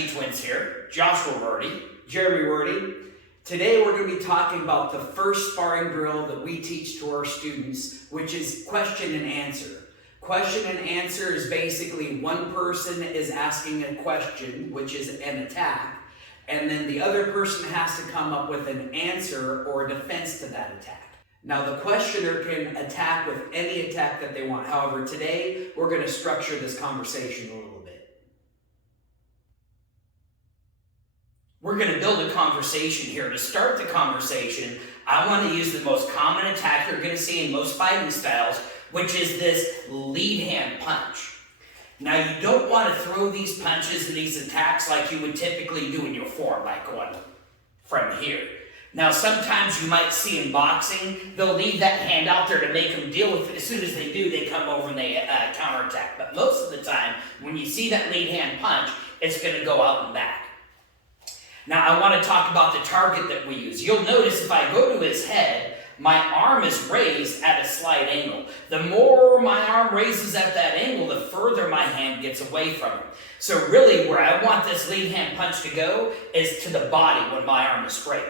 Twins here, Joshua Wordy, Jeremy Wordy. Today we're going to be talking about the first sparring drill that we teach to our students, which is question and answer. Question and answer is basically one person is asking a question, which is an attack, and then the other person has to come up with an answer or a defense to that attack. Now the questioner can attack with any attack that they want. However, today we're going to structure this conversation a little bit. We're going to build a conversation here. To start the conversation, I want to use the most common attack you're going to see in most fighting styles, which is this lead hand punch. Now you don't want to throw these punches and these attacks like you would typically do in your form, like going from here. Now sometimes you might see in boxing, they'll leave that hand out there to make them deal with it. As soon as they do, they come over and they counterattack. But most of the time, when you see that lead hand punch, it's going to go out and back. Now I want to talk about the target that we use. You'll notice if I go to his head, my arm is raised at a slight angle. The more my arm raises at that angle, the further my hand gets away from him. So really where I want this lead hand punch to go is to the body when my arm is straight.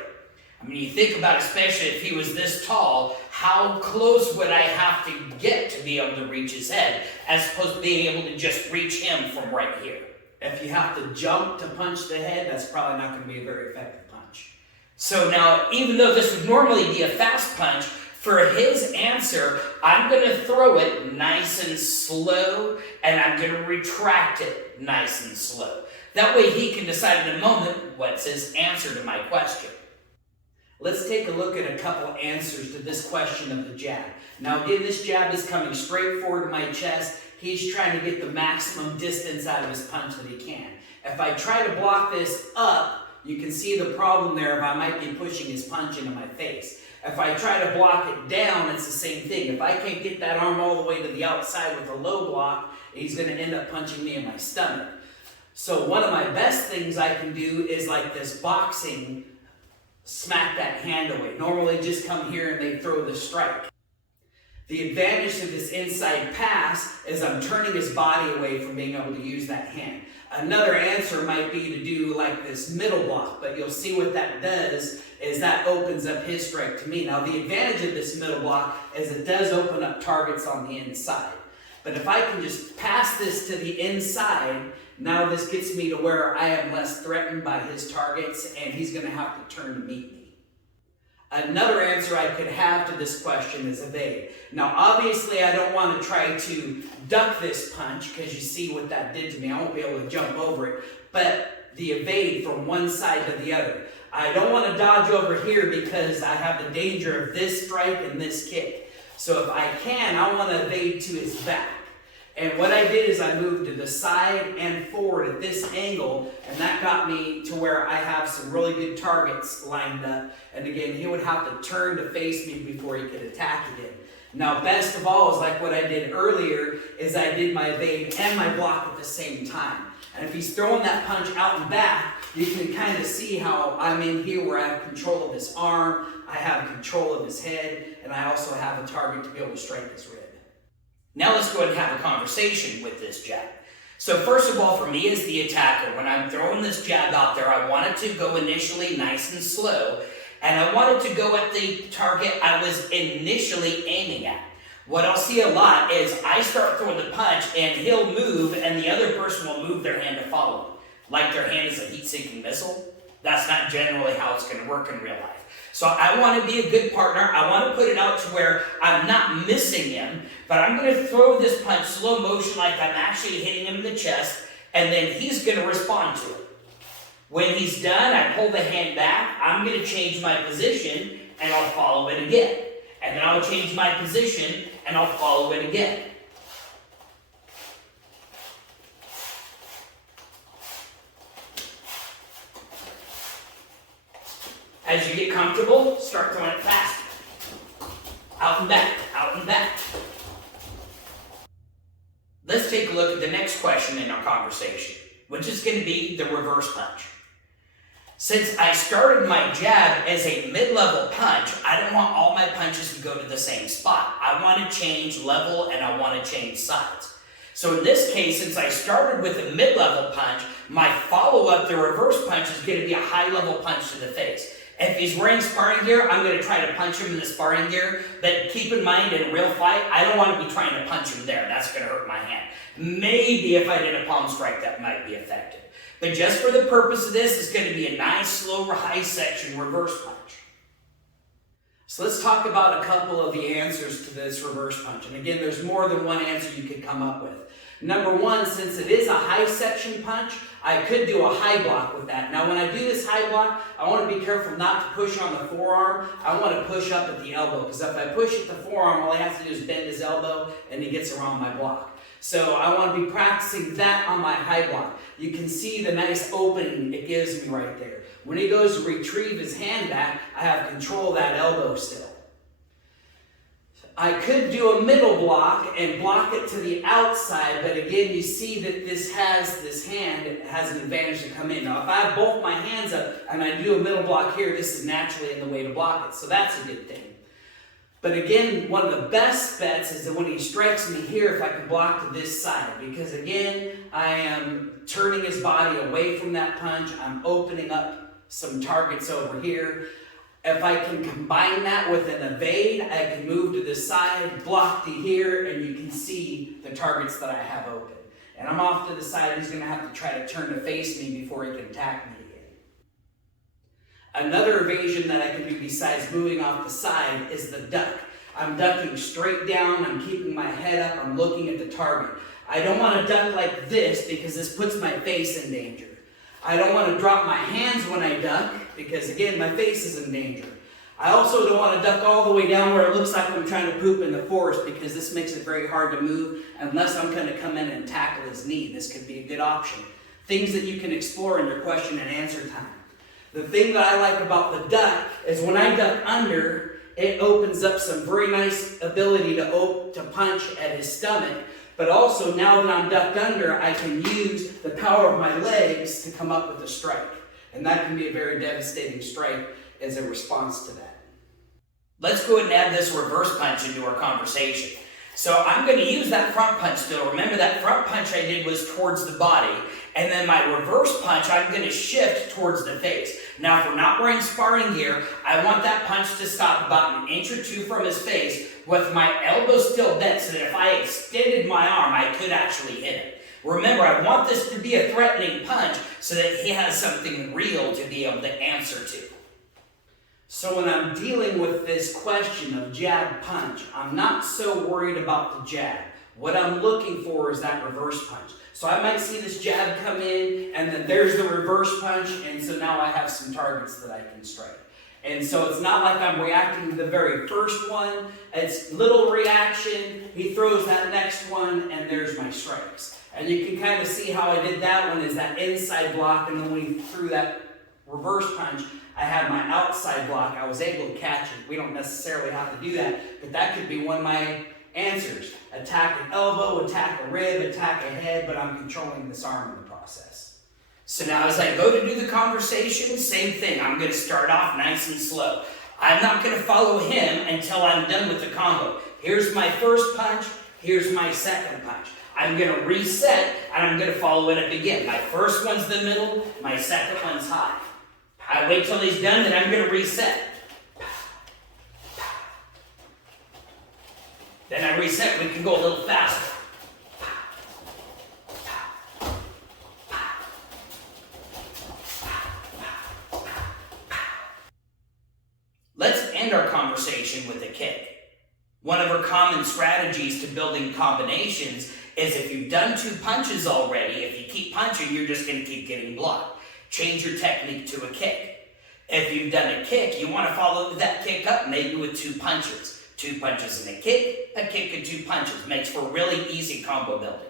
I mean, you think about, especially if he was this tall, how close would I have to get to be able to reach his head, as opposed to being able to just reach him from right here. If you have to jump to punch the head, that's probably not going to be a very effective punch. So now, even though this would normally be a fast punch, for his answer, I'm going to throw it nice and slow, and I'm going to retract it nice and slow. That way he can decide in a moment what's his answer to my question. Let's take a look at a couple answers to this question of the jab. Now again, this jab is coming straight forward to my chest. He's trying to get the maximum distance out of his punch that he can. If I try to block this up, you can see the problem there if I might be pushing his punch into my face. If I try to block it down, it's the same thing. If I can't get that arm all the way to the outside with a low block, he's going to end up punching me in my stomach. So one of my best things I can do is like this boxing, smack that hand away. Normally just come here and they throw the strike. The advantage of this inside pass is I'm turning his body away from being able to use that hand. Another answer might be to do like this middle block, but you'll see what that does is that opens up his strike to me. Now the advantage of this middle block is it does open up targets on the inside. But if I can just pass this to the inside, now this gets me to where I am less threatened by his targets and he's going to have to turn to meet me. Another answer I could have to this question is evade. Now obviously I don't want to try to duck this punch because you see what that did to me. I won't be able to jump over it. But the evade from one side to the other. I don't want to dodge over here because I have the danger of this strike and this kick. So if I can, I want to evade to his back. And what I did is I moved to the side and forward at this angle, and that got me to where I have some really good targets lined up. And again, he would have to turn to face me before he could attack again. Now, best of all is like what I did earlier, is I did my evade and my block at the same time. And if he's throwing that punch out and back, you can kind of see how I'm in here where I have control of his arm, I have control of his head, and I also have a target to be able to strike his rib. Now let's go ahead and have a conversation with this jab. So first of all, for me as the attacker, when I'm throwing this jab out there, I want it to go initially nice and slow, and I want it to go at the target I was initially aiming at. What I'll see a lot is I start throwing the punch and he'll move and the other person will move their hand to follow him. Like their hand is a heat-seeking missile. That's not generally how it's going to work in real life. So I want to be a good partner. I want to put it out to where I'm not missing him, but I'm going to throw this punch slow motion like I'm actually hitting him in the chest, and then he's going to respond to it. When he's done, I pull the hand back. I'm going to change my position, and I'll follow it again. And then I'll change my position, and I'll follow it again. As you get comfortable, start throwing it faster. Out and back, out and back. Let's take a look at the next question in our conversation, which is going to be the reverse punch. Since I started my jab as a mid-level punch, I don't want all my punches to go to the same spot. I want to change level and I want to change sides. So in this case, since I started with a mid-level punch, my follow-up follow-up, the reverse punch is going to be a high-level punch to the face. If he's wearing sparring gear, I'm going to try to punch him in the sparring gear. But keep in mind, in a real fight, I don't want to be trying to punch him there. That's going to hurt my hand. Maybe if I did a palm strike, that might be effective. But just for the purpose of this, it's going to be a nice, slow, high section reverse punch. So let's talk about a couple of the answers to this reverse punch. And again, there's more than one answer you could come up with. Number one, since it is a high section punch, I could do a high block with that. Now when I do this high block, I want to be careful not to push on the forearm. I want to push up at the elbow, because if I push at the forearm, all I have to do is bend his elbow and he gets around my block. So I want to be practicing that on my high block. You can see the nice opening it gives me right there. When he goes to retrieve his hand back, I have control of that elbow still. I could do a middle block and block it to the outside, but again, you see that this hand, it has an advantage to come in. Now, if I have both my hands up and I do a middle block here, this is naturally in the way to block it, so that's a good thing. But again, one of the best bets is that when he strikes me here, if I can block to this side, because again, I am turning his body away from that punch, I'm opening up some targets over here. If I can combine that with an evade, I can move to the side, block to here, and you can see the targets that I have open. And I'm off to the side, he's going to have to try to turn to face me before he can attack me again. Another evasion that I can do besides moving off the side is the duck. I'm ducking straight down, I'm keeping my head up, I'm looking at the target. I don't want to duck like this because this puts my face in danger. I don't want to drop my hands when I duck, because again, my face is in danger. I also don't want to duck all the way down where it looks like I'm trying to poop in the forest, because this makes it very hard to move unless I'm going to come in and tackle his knee. This could be a good option. Things that you can explore in your question and answer time. The thing that I like about the duck is when I duck under, it opens up some very nice ability to punch at his stomach. But also, now that I'm ducked under, I can use the power of my legs to come up with a strike. And that can be a very devastating strike as a response to that. Let's go ahead and add this reverse punch into our conversation. So I'm going to use that front punch still. Remember, that front punch I did was towards the body. And then my reverse punch, I'm going to shift towards the face. Now, if we're not wearing sparring gear, I want that punch to stop about 1 inch or 2 from his face with my elbow still bent, so that if I extended my arm, I could actually hit him. Remember, I want this to be a threatening punch so that he has something real to be able to answer to. So when I'm dealing with this question of jab punch, I'm not so worried about the jab. What I'm looking for is that reverse punch. So I might see this jab come in, and then there's the reverse punch, and so now I have some targets that I can strike. And so it's not like I'm reacting to the very first one. It's little reaction, he throws that next one, and there's my strikes. And you can kind of see how I did that one is that inside block, and then when he threw that reverse punch, I had my outside block. I was able to catch it. We don't necessarily have to do that, but that could be one of my answers. Attack an elbow, attack a rib, attack a head, but I'm controlling this arm in the process. So now as I go to do the conversation, same thing. I'm going to start off nice and slow. I'm not going to follow him until I'm done with the combo. Here's my first punch, here's my second punch. I'm going to reset, and I'm going to follow it up again. My first one's the middle, my second one's high. I wait till he's done, then I'm going to reset. Then I reset, we can go a little faster. Let's end our conversation with a kick. One of our common strategies to building combinations is if you've done 2 punches already, if you keep punching, you're just going to keep getting blocked. Change your technique to a kick. If you've done a kick, you want to follow that kick up maybe with 2 punches. 2 punches and a kick and 2 punches. Makes for really easy combo building.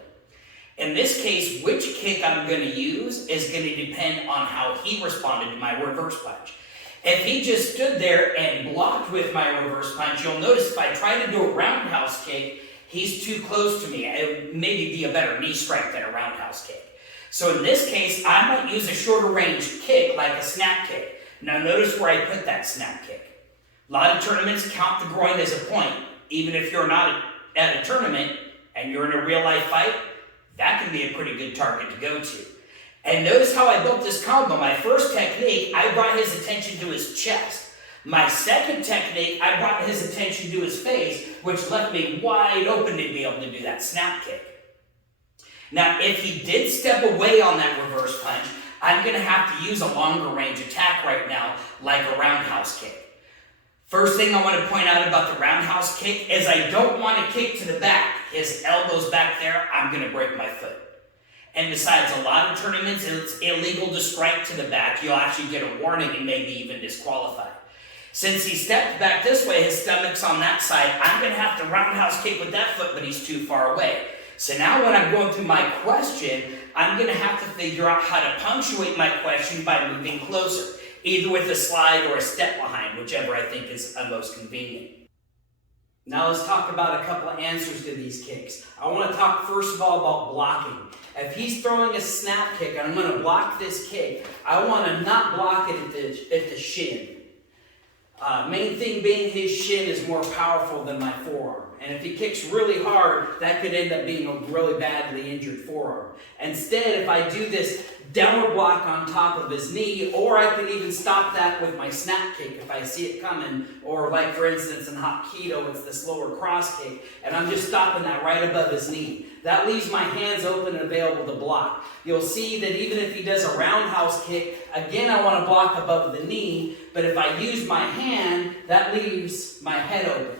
In this case, which kick I'm going to use is going to depend on how he responded to my reverse punch. If he just stood there and blocked with my reverse punch, you'll notice if I try to do a roundhouse kick, he's too close to me. It would maybe be a better knee strike than a roundhouse kick. So in this case, I might use a shorter range kick like a snap kick. Now notice where I put that snap kick. A lot of tournaments count the groin as a point. Even if you're not at a tournament and you're in a real life fight, that can be a pretty good target to go to. And notice how I built this combo. My first technique, I brought his attention to his chest. My second technique, I brought his attention to his face, which left me wide open to be able to do that snap kick. Now, if he did step away on that reverse punch, I'm going to have to use a longer range attack right now, like a roundhouse kick. First thing I want to point out about the roundhouse kick is I don't want to kick to the back. His elbow's back there, I'm going to break my foot. And besides, a lot of tournaments, it's illegal to strike to the back. You'll actually get a warning and maybe even disqualified. Since he stepped back this way, his stomach's on that side, I'm going to have to roundhouse kick with that foot, but he's too far away. So now when I'm going through my question, I'm going to have to figure out how to punctuate my question by moving closer, either with a slide or a step behind, whichever I think is most convenient. Now let's talk about a couple of answers to these kicks. I want to talk first of all about blocking. If he's throwing a snap kick and I'm going to block this kick, I want to not block it at the shin. Main thing being his shin is more powerful than my forearm. And if he kicks really hard, that could end up being a really badly injured forearm. Instead, if I do this downward block on top of his knee, or I can even stop that with my snap kick if I see it coming, or like for instance in Hapkido, it's this lower cross kick, and I'm just stopping that right above his knee. That leaves my hands open and available to block. You'll see that even if he does a roundhouse kick, again I want to block above the knee, but if I use my hand, that leaves my head open.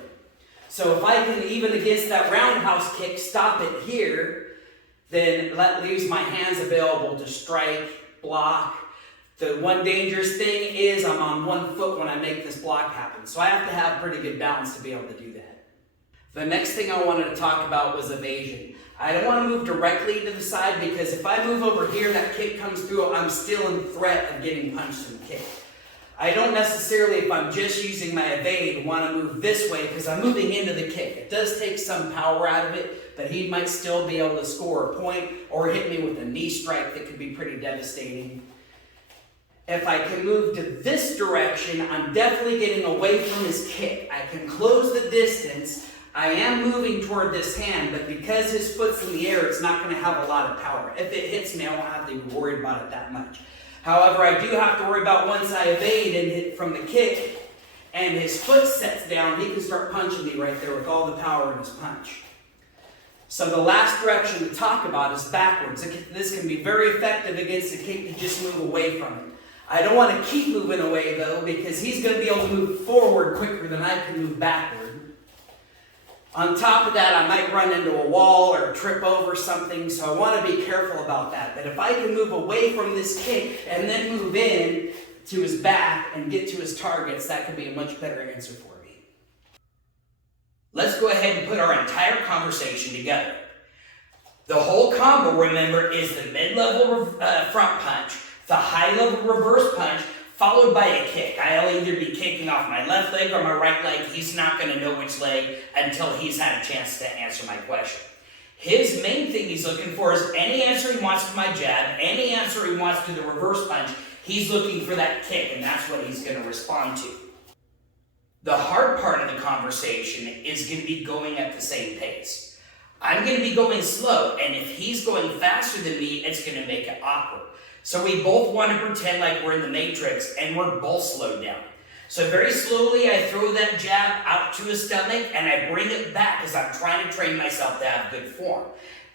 So if I can, even against that roundhouse kick, stop it here, then that leaves my hands available to strike, block. The one dangerous thing is I'm on one foot when I make this block happen. So I have to have pretty good balance to be able to do that. The next thing I wanted to talk about was evasion. I don't want to move directly to the side because if I move over here and that kick comes through, I'm still in threat of getting punched and kicked. I don't necessarily, if I'm just using my evade, want to move this way because I'm moving into the kick. It does take some power out of it, but he might still be able to score a point or hit me with a knee strike that could be pretty devastating. If I can move to this direction, I'm definitely getting away from his kick. I can close the distance. I am moving toward this hand, but because his foot's in the air, it's not going to have a lot of power. If it hits me, I won't have to be worried about it that much. However, I do have to worry about once I evade and hit from the kick and his foot sets down, he can start punching me right there with all the power in his punch. So the last direction to talk about is backwards. This can be very effective against a kick to just move away from it. I don't want to keep moving away though because he's going to be able to move forward quicker than I can move backward. On top of that, I might run into a wall or trip over something, so I want to be careful about that. But if I can move away from this kick and then move in to his back and get to his targets, that could be a much better answer for me. Let's go ahead and put our entire conversation together. The whole combo, remember, is the mid-level front punch, the high-level reverse punch, followed by a kick. I'll either be kicking off my left leg or my right leg. He's not going to know which leg until he's had a chance to answer my question. His main thing he's looking for is any answer he wants to my jab, any answer he wants to the reverse punch, he's looking for that kick, and that's what he's going to respond to. The hard part of the conversation is going to be going at the same pace. I'm going to be going slow, and if he's going faster than me, it's going to make it awkward. So we both want to pretend like we're in the Matrix and we're both slowed down. So very slowly I throw that jab out to his stomach and I bring it back because I'm trying to train myself to have good form.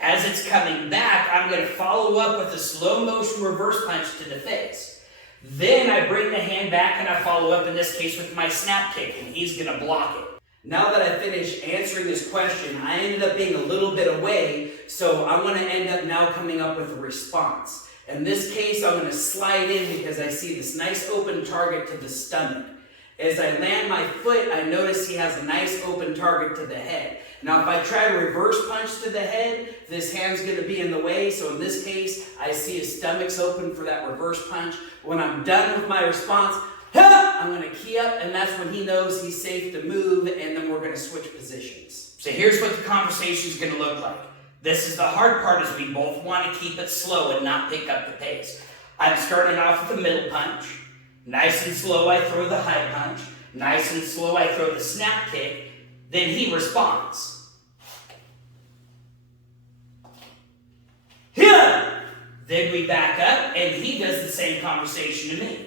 As it's coming back, I'm going to follow up with a slow motion reverse punch to the face. Then I bring the hand back and I follow up in this case with my snap kick and he's going to block it. Now that I finished answering this question, I ended up being a little bit away, so I'm going to end up now coming up with a response. In this case, I'm going to slide in because I see this nice open target to the stomach. As I land my foot, I notice he has a nice open target to the head. Now, if I try to reverse punch to the head, this hand's going to be in the way. So in this case, I see his stomach's open for that reverse punch. When I'm done with my response, I'm going to key up, and that's when he knows he's safe to move, and then we're going to switch positions. So here's what the conversation is going to look like. This is the hard part, is we both want to keep it slow and not pick up the pace. I'm starting off with a middle punch. Nice and slow, I throw the high punch. Nice and slow, I throw the snap kick. Then he responds. Yeah! Then we back up, and he does the same conversation to me.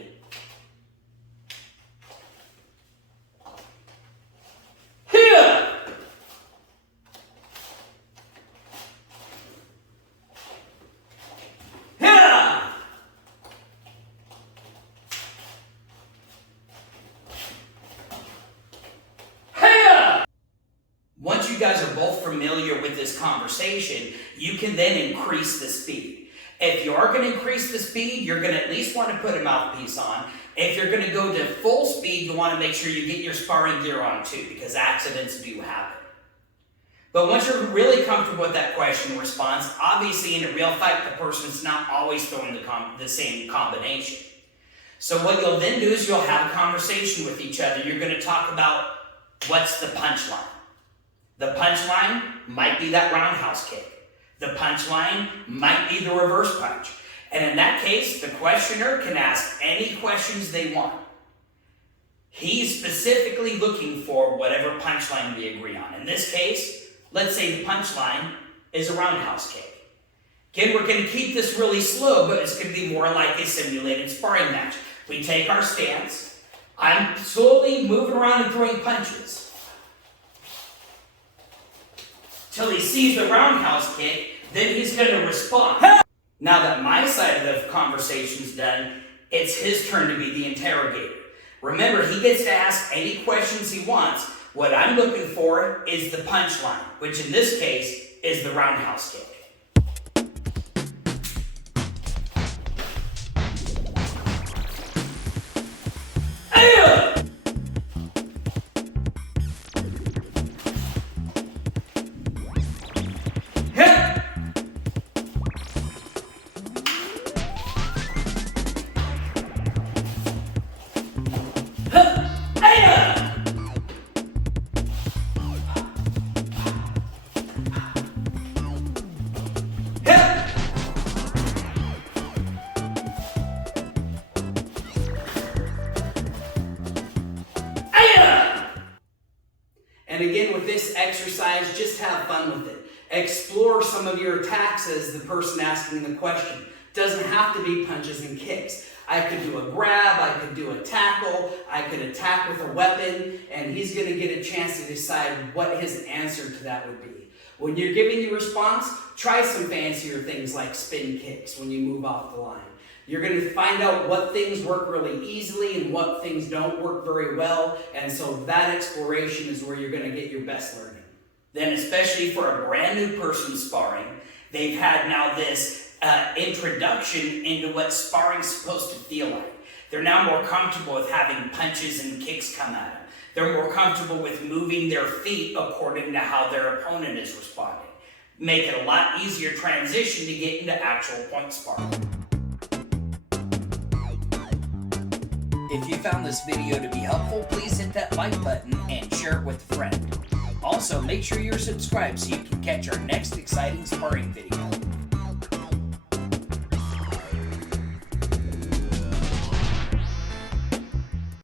Here! Here! Here! Once you guys are both familiar with this conversation, you can then increase the speed. If you are going to increase the speed, you're going to at least want to put a mouthpiece on. If you're going to go to full speed, you want to make sure you get your sparring gear on too, because accidents do happen. But once you're really comfortable with that question and response, obviously in a real fight, the person's not always throwing the same combination. So what you'll then do is you'll have a conversation with each other. You're going to talk about what's the punchline. The punchline might be that roundhouse kick. The punchline might be the reverse punch. And in that case, the questioner can ask any questions they want. He's specifically looking for whatever punchline we agree on. In this case, let's say the punchline is a roundhouse kick. Again, we're going to keep this really slow, but it's going to be more like a simulated sparring match. We take our stance. I'm slowly moving around and throwing punches till he sees the roundhouse kick. Then he's going to respond. Now that my side of the conversation's done, it's his turn to be the interrogator. Remember, he gets to ask any questions he wants. What I'm looking for is the punchline, which in this case is the roundhouse kick. And again, with this exercise, just have fun with it. Explore some of your attacks as the person asking the question. Doesn't have to be punches and kicks. I could do a grab, I could do a tackle, I could attack with a weapon, and he's going to get a chance to decide what his answer to that would be. When you're giving your response, try some fancier things like spin kicks when you move off the line. You're going to find out what things work really easily and what things don't work very well, and so that exploration is where you're going to get your best learning. Then especially for a brand new person sparring, they've had now this introduction into what sparring's supposed to feel like. They're now more comfortable with having punches and kicks come at them. They're more comfortable with moving their feet according to how their opponent is responding. Make it a lot easier transition to get into actual point sparring. If you found this video to be helpful, please hit that like button and share it with a friend. Also, make sure you're subscribed so you can catch our next exciting sparring video.